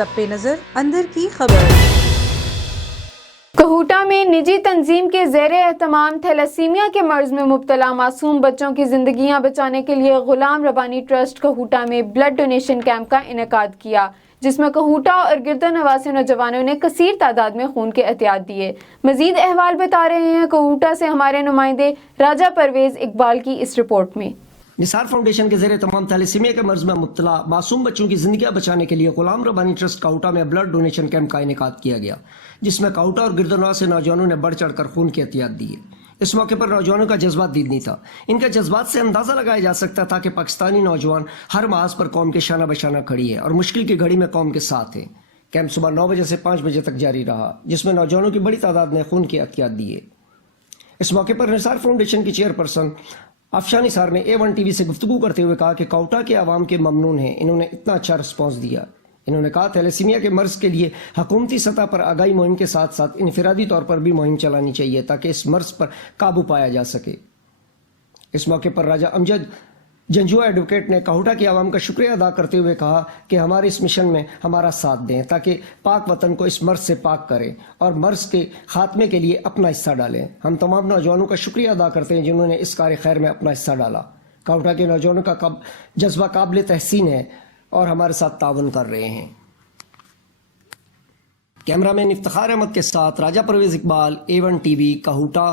सब पे नजर अंदर की खबर। कहूटा में निजी तंजीम के ज़ेरे एहतमाम थैलेसीमिया के मर्ज में मुब्तला मासूम बच्चों की जिंदगियां बचाने के लिए गुलाम रब्बानी ट्रस्ट कहूटा में ब्लड डोनेशन कैंप का इनेकाद किया, जिसमें कहूटा और गिरदोनवासी नौजवानों ने कसीर तादाद में खून के एहतियात दिए। मजीद अहवाल बता रहे हैं कहूटा से हमारे नुमाइंदे राजा परवेज इकबाल की इस रिपोर्ट में। निसार फाउंडेशन के ज़रिए तमाम थैलेसीमिया के मर्ज में मुब्तला मासूम बच्चों की जिंदगियां बचाने के लिए गुलाम रब्बानी ट्रस्ट काउटा में ब्लड डोनेशन कैंप का इनेकाद किया गया, जिसमें काउटा और गिरदनवा से नौजवानों ने बढ़ चढ़ कर खून की एहतियात दी है। इस मौके पर नौजवानों का जज्बा दीदनी था। इनके जज्बात से अंदाजा लगाया जा सकता था कि पाकिस्तानी नौजवान हर महाज पर कौम के शाना बशाना खड़ी है और मुश्किल की घड़ी में कौम के साथ है। कैंप सुबह 9 बजे से 5 बजे तक जारी रहा, जिसमें नौजवानों की बड़ी तादाद ने खून की एहतियात दी है। इस मौके पर निसार फाउंडेशन की चेयरपर्सन अफशान निसार ने A1 टीवी से गुफ्तगू करते हुए कहा कि काउटा के आवाम के ममनून हैं, इन्होंने इतना अच्छा रिस्पॉन्स दिया। इन्होंने कहा थैलेसीमिया के मर्ज के लिए हुकूमती सतह पर आगाही मुहिम के साथ साथ इनफरादी तौर पर भी मुहिम चलानी चाहिए ताकि इस मर्ज पर काबू पाया जा सके। इस मौके पर राजा अमजद जंजुआ एडवोकेट ने काहुटा की आवाम का शुक्रिया अदा करते हुए कहा कि हमारे इस मिशन में हमारा साथ दें ताकि पाक वतन को इस मर्ज से पाक करें और मर्ज के खात्मे के लिए अपना हिस्सा डालें। हम तमाम नौजवानों का शुक्रिया अदा करते हैं जिन्होंने इस कार्य खैर में अपना हिस्सा डाला। काहुटा के नौजवानों का जज्बा काबिल तहसीन है और हमारे साथ ताउन कर रहे हैं। कैमरामैन इफ्तिखार अहमद के साथ Raja Pervez Iqbal, A1 TV, Kahuta.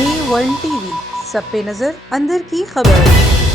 A1 TV, सब पे नजर अंदर की खबर।